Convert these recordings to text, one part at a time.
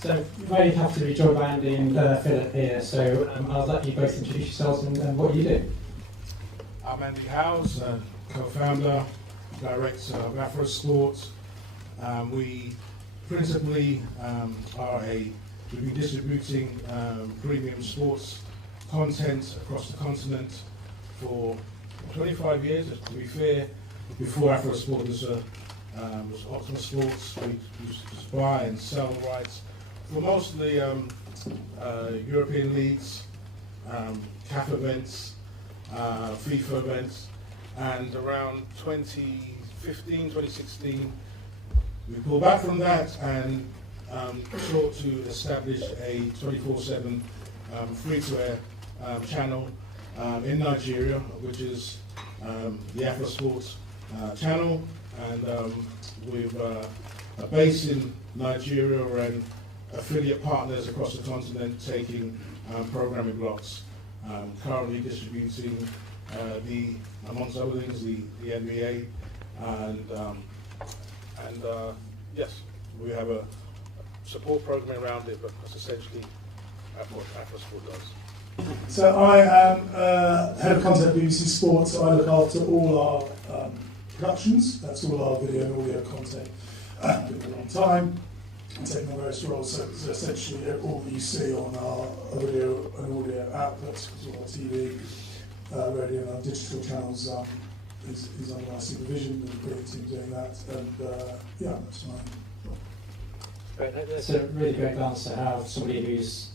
So, very happy to be joined by Andy and Philip here, so I'll let you both introduce yourselves and what you do. I'm Andy Howes, co-founder, director of AfroSport. We principally we've been distributing premium sports content across the continent for 25 years, to be fair. Before AfroSport was Optimal Sports, we used to buy and sell rights for mostly European leagues, CAF events, FIFA events, and around 2015, 2016, we pulled back from that and sought to establish a 24/7 free-to-air channel in Nigeria, which is the AfroSport channel, and with a base in Nigeria and affiliate partners across the continent taking programming blocks. Currently distributing amongst other things, the NBA, and yes, we have a support program around it, but that's essentially what AfroSport does. So I am head of content at BBC Sports. So I look after all our productions. That's all our video and audio content. Been for a long time. I'm taking on various roles. So essentially all that you see on our video and audio outputs, all our TV, radio and our digital channels is under my supervision. There's a brilliant team doing that. And yeah, that's my job. Great. That's a really great balance to have somebody whose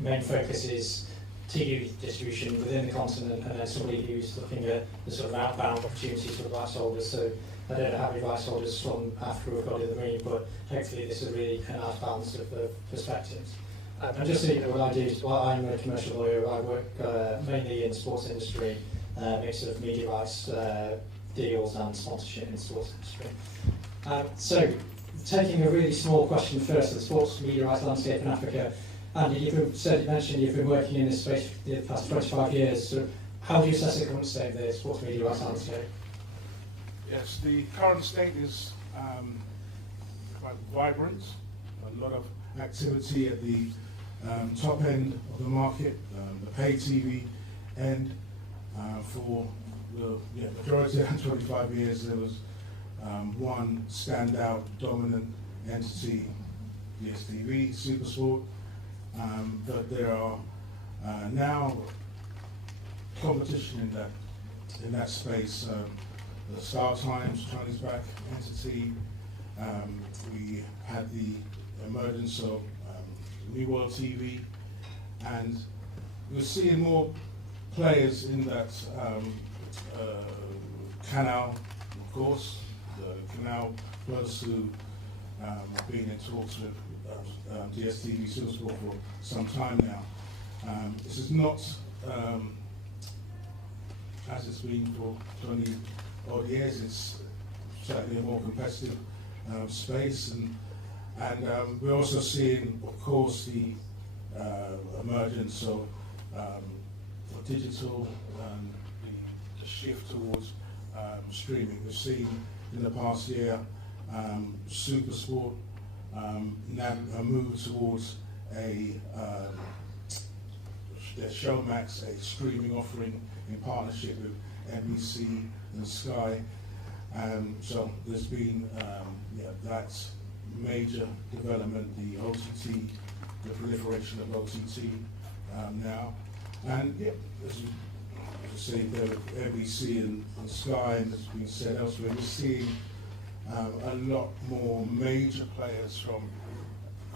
main focus is TV distribution within the continent, and then somebody who's looking at the sort of outbound opportunities for the rights holders. So I don't know how many rights holders from Africa we've got in the room, but hopefully this is really a nice balance of perspectives. And just so you know what I do, I'm a commercial lawyer. I work mainly in the sports industry, mix of media rights deals and sponsorship in the sports industry. So, taking a really small question first, the sports media rights landscape in Africa. Andy, you mentioned you've been working in this space for the past 25 years. So how do you assess the current state of the sports media rights landscape? Yes, the current state is quite vibrant. A lot of activity at the top end of the market, the pay TV end. For the majority of 25 years, there was one standout dominant entity, DStv, SuperSport, but there are now competition in that space. The StarTimes, Chinese-backed entity. We had the emergence of New World TV, and we're seeing more players in that Canal, of course. The Canal brothers who have been in talks with DStv, SuperSport for some time now. This is not as it's been for 20 odd years. It's certainly a more competitive space, and we're also seeing, of course, the emergence of digital and the shift towards streaming. We've seen in the past year SuperSport now move towards their Showmax, a streaming offering in partnership with NBC and Sky. So there's been that major development, the OTT, the proliferation of OTT now. And as you say, there with NBC and Sky, and as has been said elsewhere, we're seeing a lot more major players from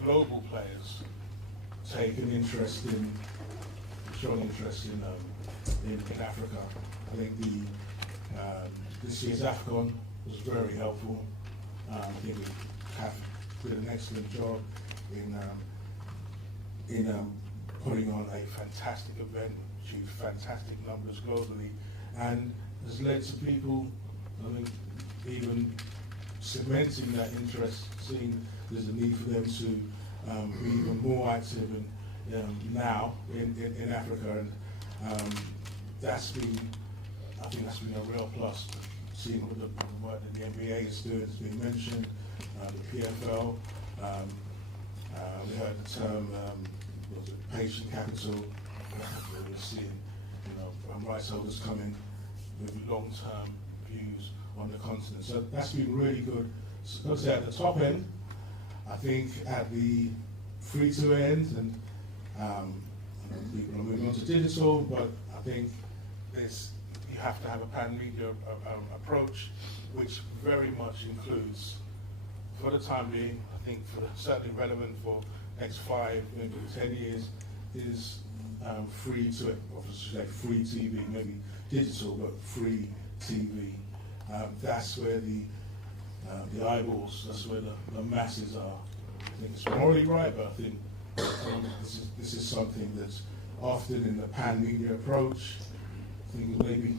global players take an interest in, show an interest in Africa. I think this year's AFCON was very helpful. I think we have did an excellent job in putting on a fantastic event, achieved fantastic numbers globally, and has led to people, I think, even cementing that interest, seeing there's a need for them to be even more active now in Africa, and that's been, I think that's been a real plus. Seeing what the work that the NBA is doing has been mentioned, the PFL, We heard the term, was it patient capital? We're seeing, rights holders coming with long-term views on the continent. So that's been really good. So at the top end, I think at the free-to end, and people are moving on to digital, but I think you have to have a pan-media approach, which very much includes, for the time being, I think certainly relevant for next 5, maybe 10 years, is free free TV, maybe digital, but free TV. That's where the eyeballs, that's where the masses are. I think it's morally right, but I think this is something that's often in the pan-media approach, I think is maybe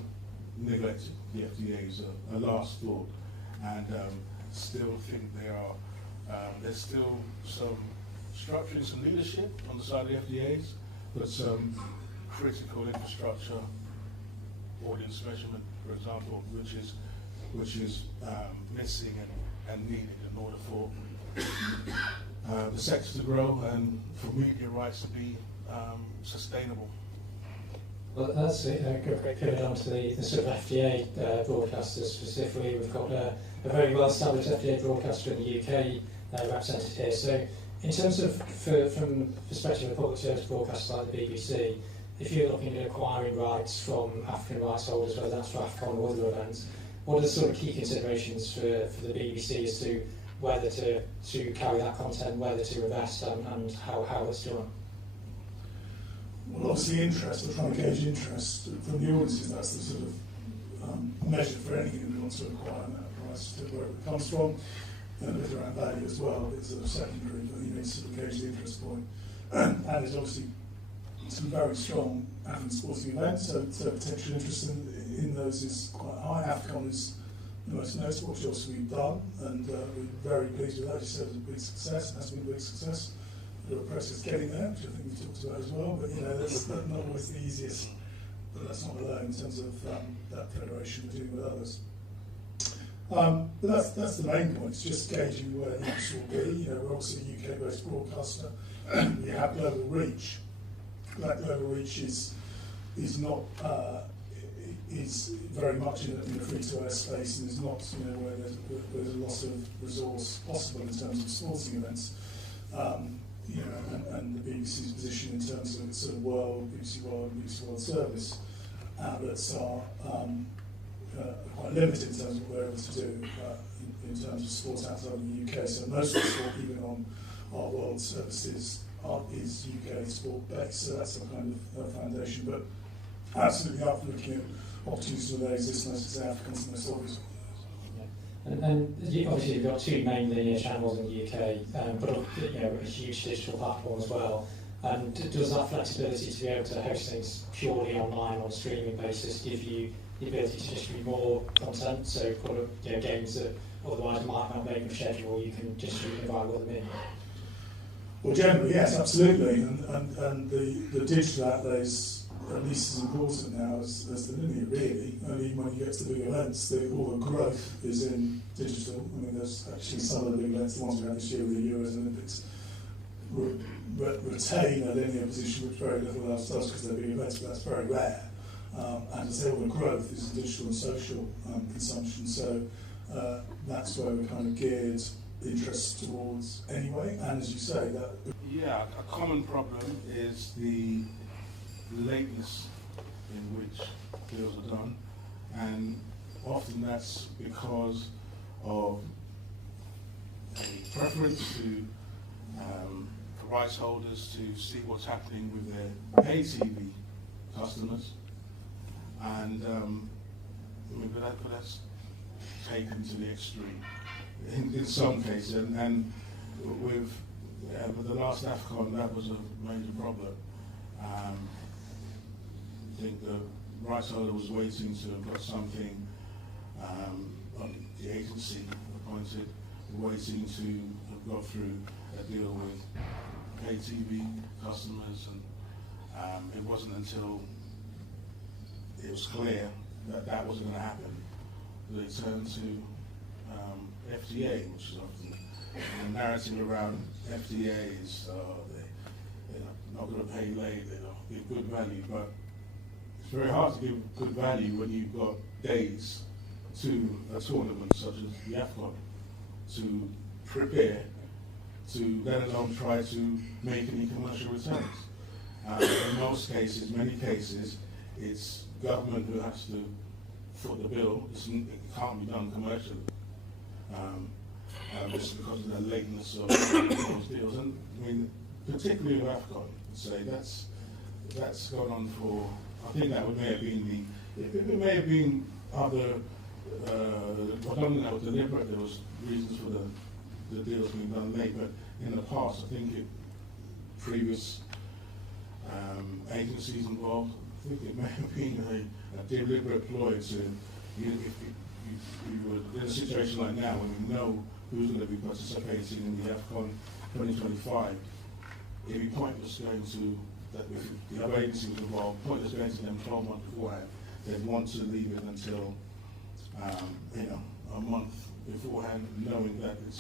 neglected. The FDA is a last thought, and still think there's still some structuring, some leadership on the side of the FDAs, but some critical infrastructure, audience measurement, for example, which is missing and needed in order for the sector to grow and for media rights to be sustainable. Well, that's a good pivot onto the sort of FDA broadcasters specifically. We've got a very well-established FDA broadcaster in the UK represented here. So, in terms of, from the perspective of public service broadcasters like the BBC, if you're looking at acquiring rights from African rights holders, whether that's for AFCON or other events, what are the sort of key considerations for the BBC as to whether to carry that content, whether to invest, and how it's done? Well, obviously interest, we're trying to gauge interest from the audiences. That's the sort of measure for anything that we want to acquire, and that price to where it comes from, and a bit around value as well. It's sort of secondary, but you need to sort of gauge the interest point. And there's obviously some very strong African sporting events, so potential interest in those is quite high. AFCON is the most notable, which also we've done, and we're very pleased with that. As you said, it was a big success, and has been a big success. The process getting there, which I think we talked about as well, but that's not always the easiest, but that's not alone in terms of that federation dealing with others. But that's the main point, it's just gauging where the interest will be. We're obviously a UK-based broadcaster, we have global reach. That global reach is very much in the free-to-air space, and is not where there's a loss of resource possible in terms of sporting events. And the BBC's position in terms of its sort of BBC World and BBC World Service outlets are quite limited in terms of what we're able to do in terms of sport outside of the UK. So most of the sport, even on our world services, is UK sport based. So that's a kind of foundation. But absolutely up for looking at opportunities where they exist, and as Africans, the most obvious. And obviously you've got 2 main linear channels in the UK, but a huge digital platform as well. And does that flexibility to be able to host things purely online on a streaming basis give you the ability to distribute more content? So put games that otherwise might not make the schedule, you can distribute and invite them in. Well, generally, yes, absolutely. And the digital outlays at least as important now as the linear, really. Only when you get to the big events, all the growth is in digital. I mean, there's actually some of the big events, the ones we had this year with the Euros and Olympics, retain a linear position, which very little else does because they're big events, but that's very rare. And as I say, all the growth is in digital and social consumption. So that's where we're kind of geared interest towards anyway. And as you say, that. Yeah, a common problem is the lateness in which deals are done, and often that's because of a preference to for rights holders to see what's happening with their pay TV customers, and but that's taken to the extreme in some cases, and with the last AFCON that was a major problem. I think the rights holder was waiting to have got something, the agency appointed, waiting to have got through a deal with pay TV customers, and it wasn't until it was clear that that wasn't going to happen that they turned to FDA, which is often the narrative around FDA is they're not going to pay late, they don't give good value, but it's very hard to give good value when you've got days to a tournament such as the AFCON to prepare, to let alone try to make any commercial returns. In most cases, many cases, it's government who has to foot the bill. It can't be done commercially. Just because of the lateness of those deals. And I mean, particularly with AFCON, say that's gone on for, I think that may have been it may have been other, I don't know, deliberate, there was reasons for the deals being done late, but in the past, I think previous agencies involved, I think it may have been a deliberate ploy to, if you were in a situation like now when we know who's going to be participating in the AFCON 2025, it'd be pointless going to, that if the other agency was involved, pointless going to them 12 months beforehand. They'd want to leave it until, a month beforehand, knowing that it's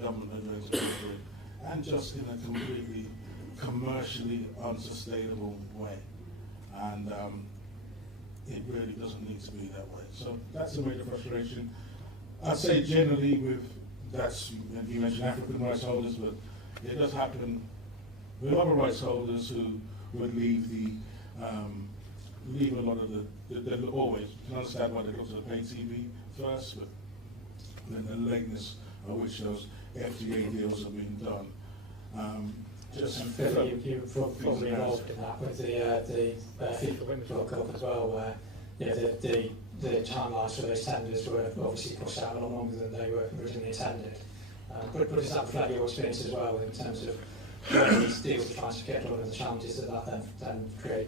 government are going to pay for it, and just in a completely commercially unsustainable way. And it really doesn't need to be that way. So that's a major frustration. I'd say generally with, you mentioned African rights holders, but it does happen with other rights holders who would leave leave a lot of the always, you can understand why they go to the pay TV first, but then the lateness at which those FDA deals are being done. You're probably involved in that with the FIFA Women's World Cup as well, where the timelines for those tenders were obviously pushed out a lot longer than they were originally intended. But does that reflect your experience as well in terms of these deals are trying to get on and the challenges that then create?